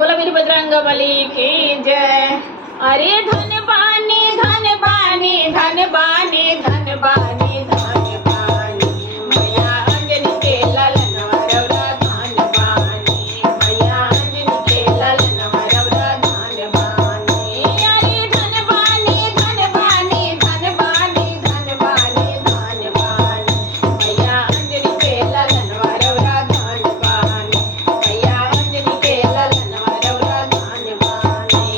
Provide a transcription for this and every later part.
बोला मेरी बजरंग बली की जय। अरे धन बानी धन बानी धन बानी धन बानी धन बानी मैया अंजनी के ललन वरवरा धन बानी मैया अंजनी के ललन वरवरा धन बानी। अरे धन बानी धन बानी धन बानी धन बानी धन बानी मैया अंजनी के ललन वरवरा धन बानी मैया अंजनी के ललन वरवरा धन बानी।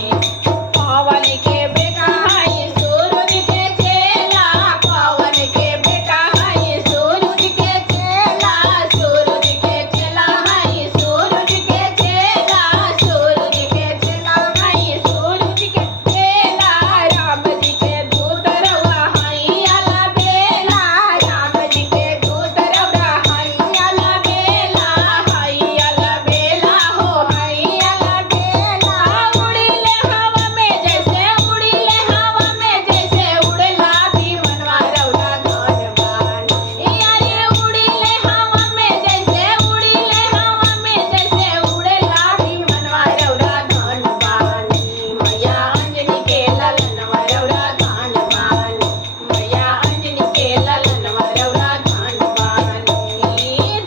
पवन के बेटा है सूरज के चेला पवन के बेटा है सूरज के चेला सूरज के चेला है सूरज के चेला सूरज के चेला है सूरज के चेला। राम जी के दूत रवा है अला बेला राम जी के दूत रवा है अला बेला है अला बेला हो है अला बेला। उड़िले हवा में जैसे उड़िले हवा में जैसे उड़ला दीवनवा रौरा धन बानी। अरे उड़िले हवा में जैसे उड़िले हवा में जैसे उड़ला दीवनवा रौरा धन बानी मैया अंजनी के ललनवा रौरा धन बानी मैया अंजनी के ललनवा रौरा धन बानी।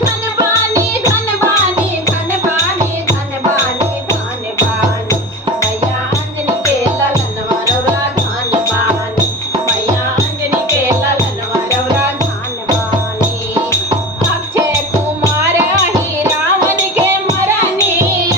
धन बानी धन बानी धन बानी धन बानी धन बानी मैया अंजनी के ललनवा रौरा धन बानी मैया अंजनी के ललनवा रौरा धन बानी। अक्षय कुमार अहि रावण के मरनी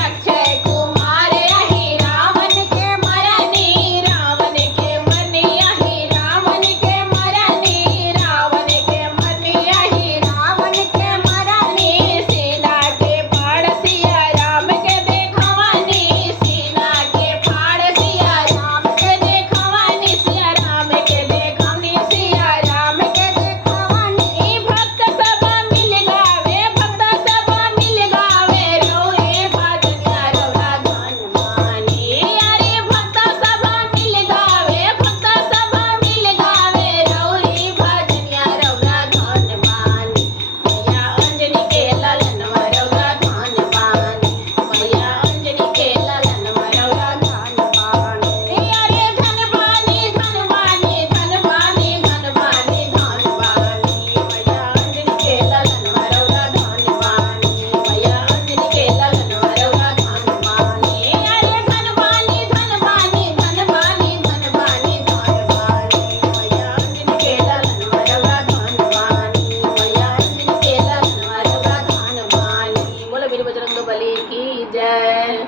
अक्षय कुमार अहि रावण के मरनी रावण के मरनी अहि रावण के मरनी रावण के मरनी अहि रावण के मरनी। सीना के फाड़ सिया राम के देखवानी सीना के फाड़ सिया राम के देखवानी सिया राम के देखवानी सिया राम के देखवानी। भक्त सब मिल गावे भक्त सब मिल गावे रोए भजनिया रौरा धन बानी। अरे भक्त सब मिल गावे भक्त सब मिल गावे रौरी भजनिया रौरा धन बानी मैया अंजनी के ललनवा रौरा धन बानी मैया अंजनी के ललनवा रौरा धन बानी। अरे धन बानी धन बानी धन बानी धन बानी धन बानी मैया अंजनी के ललनवा रौरा धन बानी मैया अंजनी के ललनवा रौरा धन बानी। अरे धन बानी धन बानी धन बानी धन बानी धन बानी मैया अंजनी के ललनवा रौरा धन बानी मैया अंजनी के ललनवा रौरा धन बानी। बोलो मेरी बजरंग बली की जय।